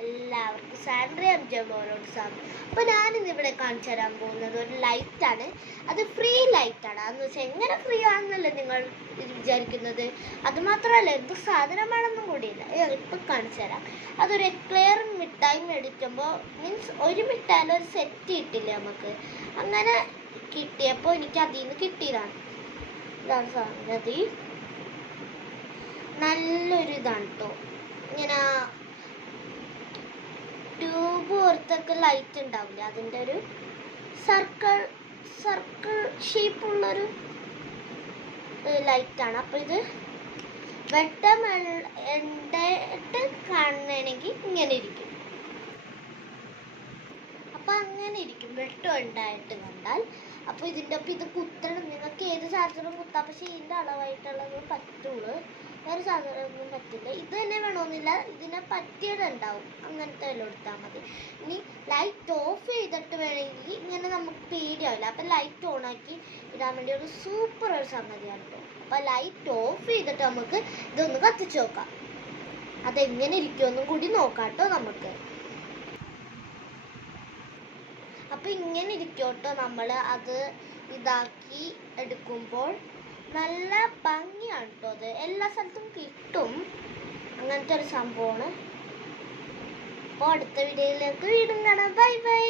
എല്ലാവർക്കും സാൻഡ്രി M J ബ്ലോഗിലോട്ട് സ്വാഗതം. അപ്പോൾ ഞാനിന്ന് ഇവിടെ കാണിച്ചു തരാൻ പോകുന്നത് ഒരു ലൈറ്റാണ്. അത് ഫ്രീ ലൈറ്റാണ്. അതെന്ന് വെച്ചാൽ എങ്ങനെ ഫ്രീ ആണെന്നല്ലേ നിങ്ങൾ വിചാരിക്കുന്നത്. അതുമാത്രമല്ല എന്ത് സാധനമാണെന്നും കൂടിയില്ല. ഇപ്പം കാണിച്ചു തരാം. അതൊരു എക്ലെയർ മിഠായി മേടിക്കുമ്പോൾ മീൻസ് ഒരു മിഠായിയിൽ ഒരു സെറ്റ് കിട്ടില്ലേ നമുക്ക്. അങ്ങനെ കിട്ടിയപ്പോൾ എനിക്ക് അതിൽ നിന്ന് കിട്ടിയതാണ്. ഇതാണ് സംഗതി. നല്ലൊരു ഇതാണ് കേട്ടോ. ഇങ്ങനെ ട്യൂബ് പുറത്തൊക്കെ ലൈറ്റ് ഉണ്ടാവില്ല, അതിൻ്റെ ഒരു സർക്കിൾ ഷേപ്പുള്ളൊരു ലൈറ്റാണ്. അപ്പോൾ ഇത് വെട്ടം ഉണ്ടായിട്ട് കാണണമെങ്കിൽ ഇങ്ങനെ ഇരിക്കും. അപ്പം അങ്ങനെ ഇരിക്കും വെട്ടം ഉണ്ടായിട്ട് കണ്ടാൽ. അപ്പോൾ ഇതിൻ്റെ ഒപ്പം ഇത് കുത്തണം. നിങ്ങൾക്ക് ഏത് ചാർജറും കുത്താം, പക്ഷേ ഇതിൻ്റെ അളവായിട്ടുള്ളത് പറ്റുള്ളൂ. വേറെ സാധനമൊന്നും പറ്റില്ല. ഇത് തന്നെ വേണമെന്നില്ല, ഇതിനെ പറ്റിയതുണ്ടാവും. അങ്ങനത്തെ വല്ലതും എടുത്താൽ മതി. ഇനി ലൈറ്റ് ഓഫ് ചെയ്തിട്ട് വേണമെങ്കിൽ ഇങ്ങനെ നമുക്ക് പേടിയാവില്ല. അപ്പം ലൈറ്റ് ഓണാക്കി ഇടാൻ വേണ്ടി ഒരു സൂപ്പർ ഒരു സംഗതിയാണ് കേട്ടോ. അപ്പം ലൈറ്റ് ഓഫ് ചെയ്തിട്ട് നമുക്ക് ഇതൊന്ന് കത്തിച്ച് നോക്കാം. അതെങ്ങനെ ഇരിക്കുമെന്നും കൂടി നോക്കാം കേട്ടോ നമുക്ക്. അപ്പം ഇങ്ങനെ ഇരിക്കോട്ടോ. നമ്മൾ അത് ഇതാക്കി എടുക്കുമ്പോൾ നല്ല ഭംഗിയാണ് കേട്ടോ. അത് എല്ലാ സ്ഥലത്തും കിട്ടും, അങ്ങനത്തെ ഒരു സംഭവമാണ്. അപ്പോൾ അടുത്ത വീഡിയോയിലേക്ക് വീണ്ടും കാണാം. Bye bye.